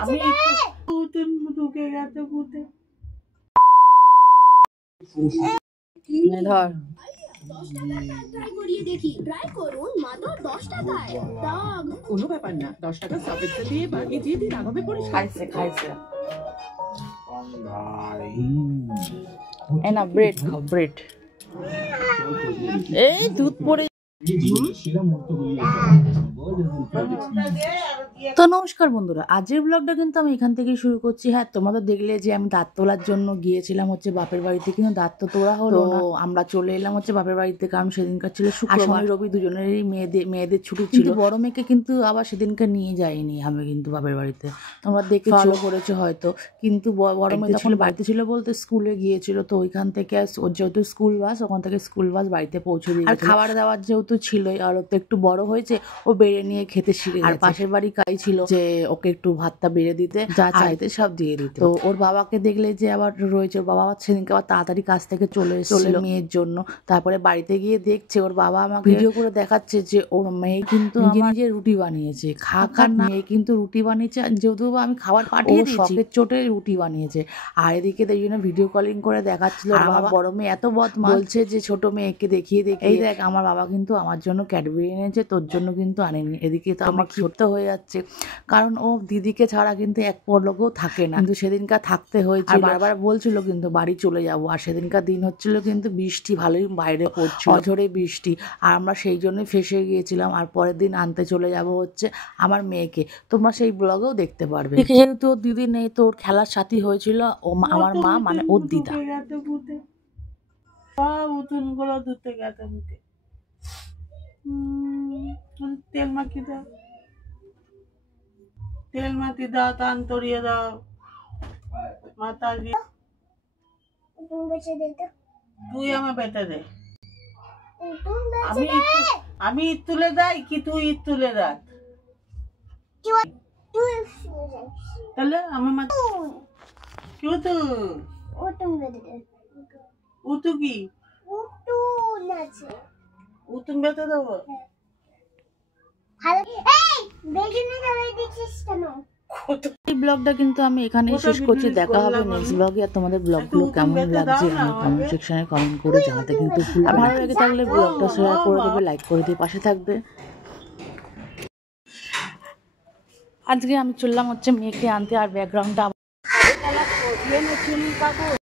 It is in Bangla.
আমি উতুন ঢুকে গেছে ভূতে। ধর কোনো ব্যাপার না, 10 টাকা সাবেক্সে দিয়ে বানিয়ে দিয়ে দিন, আগামী পরে খাইছে এই না ব্রেড খাও ব্রেড। এই দুধ পড়ে। তো নমস্কার বন্ধুরা, আজকের ব্লগটা কিন্তু আমি এখান থেকেই শুরু করছি। হ্যাঁ, তোমাদের দেখলে যে আমি দাঁত তোলার জন্য গিয়েছিলাম হচ্ছে বাপের বাড়িতে, কিন্তু দাঁত তো তোলা হলো না। আমরা চলে এলাম হচ্ছে বাপের বাড়িতে, কারণ সেদিনকার ছিল শুক্রবার, রবি দুজনেরই মেয়েদের ছুটি ছিল। বড় মেয়েকে কিন্তু আবার সেদিনকে নিয়ে যাইনি আমি কিন্তু বাপের বাড়িতে, তোমরা দেখে ফলো করেছো হয়তো। কিন্তু বড় মেয়ে তখন বাড়িতে ছিল বলতে স্কুলে গিয়েছিল, তো ওইখান থেকে ওর যেহেতু স্কুল বাস, ওখান থেকে স্কুল বাস বাড়িতে পৌঁছে দিয়ে, আর খাবার দাবার যেহেতু ছিলই, আর ও তো একটু বড় হয়েছে, ও বেড়ে নিয়ে খেতে শিখে। আর পাশের বাড়ি কাই ছিল যে ওকে একটু ভাতটা বেড়ে দিতে, যা চাইতে সব দিয়ে দিত। তো ওর বাবাকে দেখলে যে আবার রয়েছে, ওর বাবা সেদিনকে আবার তাড়াতাড়ি কাজ থেকে চলে মেয়ের জন্য। তারপরে বাড়িতে গিয়ে দেখছে ওর বাবা আমাকে ভিডিও করে দেখাচ্ছে যে ওর মেয়ে কিন্তু নিজে রুটি বানিয়েছে, খাকার না, মেয়ে কিন্তু রুটি বানিয়েছে, যেহেতু আমি খাবার পাঠিয়ে দিয়েছি, শখের চোটে রুটি বানিয়েছে। আর এদিকে এই জন্য ভিডিও কলিং করে দেখাচ্ছিল। আমার বড় মেয়ে এত বদমাশ, বলছে যে ছোট মেয়েকে দেখিয়ে এই দেখ আমার বাবা কিন্তু আমার জন্য ক্যাডবেরি এনেছে, তোর জন্য কিন্তু আনেনি। এদিকে তো আমার ক্ষিপ্ত হয়ে যাচ্ছে, কারণ ও দিদিকে ছাড়া কিন্তু এক পলকও থাকে না, কিন্তু সেদিনকার থাকতে হয়েছে। বারবার বলছিল কিন্তু বাড়ি চলে যাব, আর সেদিনকার দিন হচ্ছিল কিন্তু বৃষ্টি ভালোই বাইরে পড়ছিল, অঝরে বৃষ্টি, আর আমরা সেই জন্যই ফেসে গিয়েছিলাম। আর পরের দিন আনতে চলে যাব হচ্ছে আমার মেয়েকে, তোমরা সেই ব্লগেও দেখতে পারবে। যেহেতু ওর দিদি নেই, তো ওর খেলার সাথী হয়েছিল আমার মা, মানে ওর দিদা। উতুনগুলো ধুতে গেছে মুখে, তেল মাখিয়ে দাও, তেল মাখিয়ে দাও, টান তরিয়ে দাও, মাথা দিয়ে তুই আমার বেটে দে। আমি ঈদ তুলে দেয় কি তুই ঈদ তুলে দেয়? তাহলে আমার মা উতু কি উতুন বেটে দেবো। এই ব্লগটা কিন্তু আমি এখানেই শেষ করছি, দেখা হবে নেক্সট ব্লগে। আর তোমাদের ব্লগগুলো কেমন লাগছে আমি কমেন্ট সেকশনে কমেন্ট করে জানাতে কিন্তু ভুলবে না। ভালো লেগে থাকলে ব্লগটা শেয়ার করে দেবে, লাইক করে দিয়ে পাশে থাকবে। আজকে আমি চললাম হচ্ছে মেয়েকে আনতে, আর ব্যাকগ্রাউন্ডটা